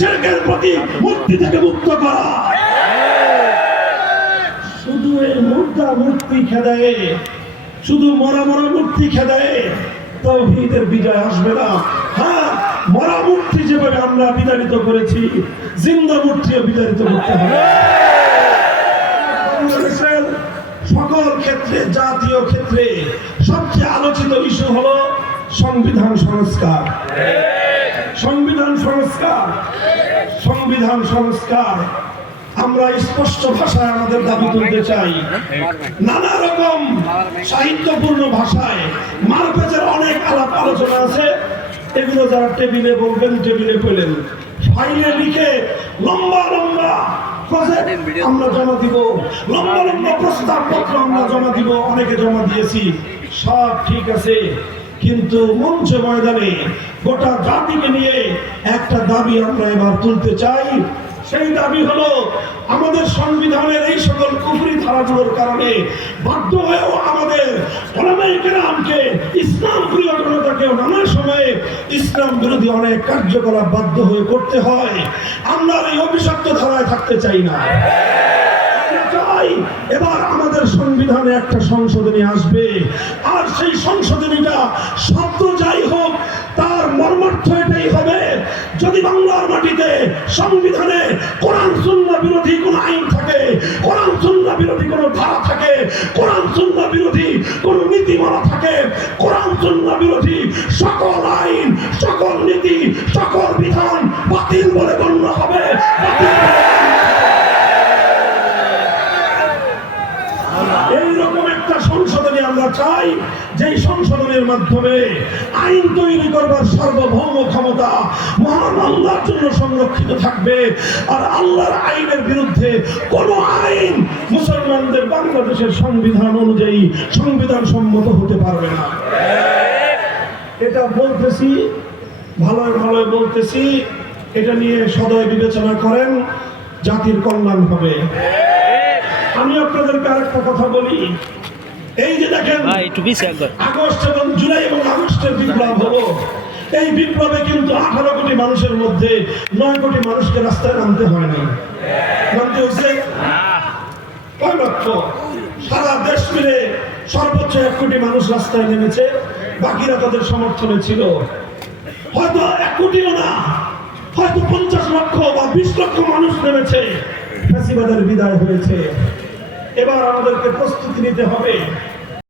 জাতি মূর্তি থেকে মুক্ত করা। শুধু এই মুদ্রা মূর্তি খেদায়ে, শুধু মরা মরা মূর্তি খেদায়ে তৌহিদের বিজয় আসবে না। হ্যাঁ মরা মূর্তি যেভাবে আমরা বিতাড়িত করেছি, জিন্দা মূর্তিও বিতাড়িত করতে হবে। সকল ক্ষেত্রে, জাতীয় ক্ষেত্রে সবচেয়ে আলোচিত ইস্যু হলো সংবিধান সংস্কার। সংবিধান সংস্কার। সংবিধান সংস্কার। আমরা স্পষ্ট ভাষায় আমাদের দাবি তুলতে চাই। নানা রকম সাহিত্যপূর্ণ ভাষায় মারপেজের অনেক আলাপ আলোচনা আছে। এগুলো যারা টেবিলে বলবেন, টেবিলে পেলেন। ফাইলে লিখে লম্বা লম্বা আমরা জমা দিব। লম্বা লম্বা আমরা জমা দিব। অনেকে জমা দিয়েছি। সব ঠিক আছে। কিন্তু মঞ্চ ময়দানে গোটা জাতিকে নিয়ে একটা দাবি আমরা এবার তুলতে চাই। সেই দাবি হলো, আমাদের সংবিধানের এই সকল কুফরি ধারাগুলোর কারণে বাধ্য হয়েও আমাদের ওলামাইকেরামকে ইসলাম প্রিয় জনতাকেও নানা সময়ে ইসলাম বিরোধী অনেক কার্যকলাপ বাধ্য হয়ে করতে হয়। আমরা এই অভিশপ্ত ধারায় থাকতে চাই না। চাই এবার আমাদের সংবিধানে একটা সংশোধনী আসবে। আর সেই সংশোধনীটা শব্দ যাই হোক, তার মর্মার্থ এটাই হবে, যদি বাংলার মাটিতে সংবিধানে কোরআন, সুন্না বিরোধী কোন আইন থাকে, কোরআন, সুন্না বিরোধী কোন ধারা থাকে, কোরআন, সুন্না বিরোধী কোন নীতিমালা থাকে, কোরআন, সুন্না বিরোধী সকল আইন, সকল নীতি, সকল বিধান বাতিল বলে গণ্য হবে বাতিল বলে এইরকম একটা সংশোধনী আমরা চাই, যেই সংশোধনের মাধ্যমে আইন তৈরি করবার সার্বভৌম ক্ষমতা মহান আল্লাহর জন্য সংরক্ষিত থাকবে। আর আল্লাহর আইনের বিরুদ্ধে কোন আইন মুসলমানদের বাংলাদেশের সংবিধান অনুযায়ী সংবিধান সম্মত হতে পারবে না। এটা বলতেছি ভালোই ভালোই বলতেছি, এটা নিয়ে সদয় বিবেচনা করেন, জাতির কল্যাণ হবে। আমি আপনাদেরকে আরেকটা কথা বলি। এই যে দেখেন আগস্ট এবং জুলাই এবং আগস্টের বিপ্লব হলো। এই বিপ্লবে কিন্তু আঠারো কোটি মানুষের মধ্যে নয় কোটি মানুষকে রাস্তায় নামতে হয় না নামতে হয়েছে কয় লক্ষ? সারা দেশ মিলে সর্বোচ্চ এক কোটি মানুষ রাস্তায় নেমেছে। বাকিরা তাদের সমর্থনে ছিল। হয়তো এক কোটিও না হয়তো পঞ্চাশ লক্ষ বা বিশ লক্ষ মানুষ নেমেছে। ফ্যাসিবাদের বিদায় হয়েছে। এবার আমাদেরকে প্রস্তুতি নিতে হবে।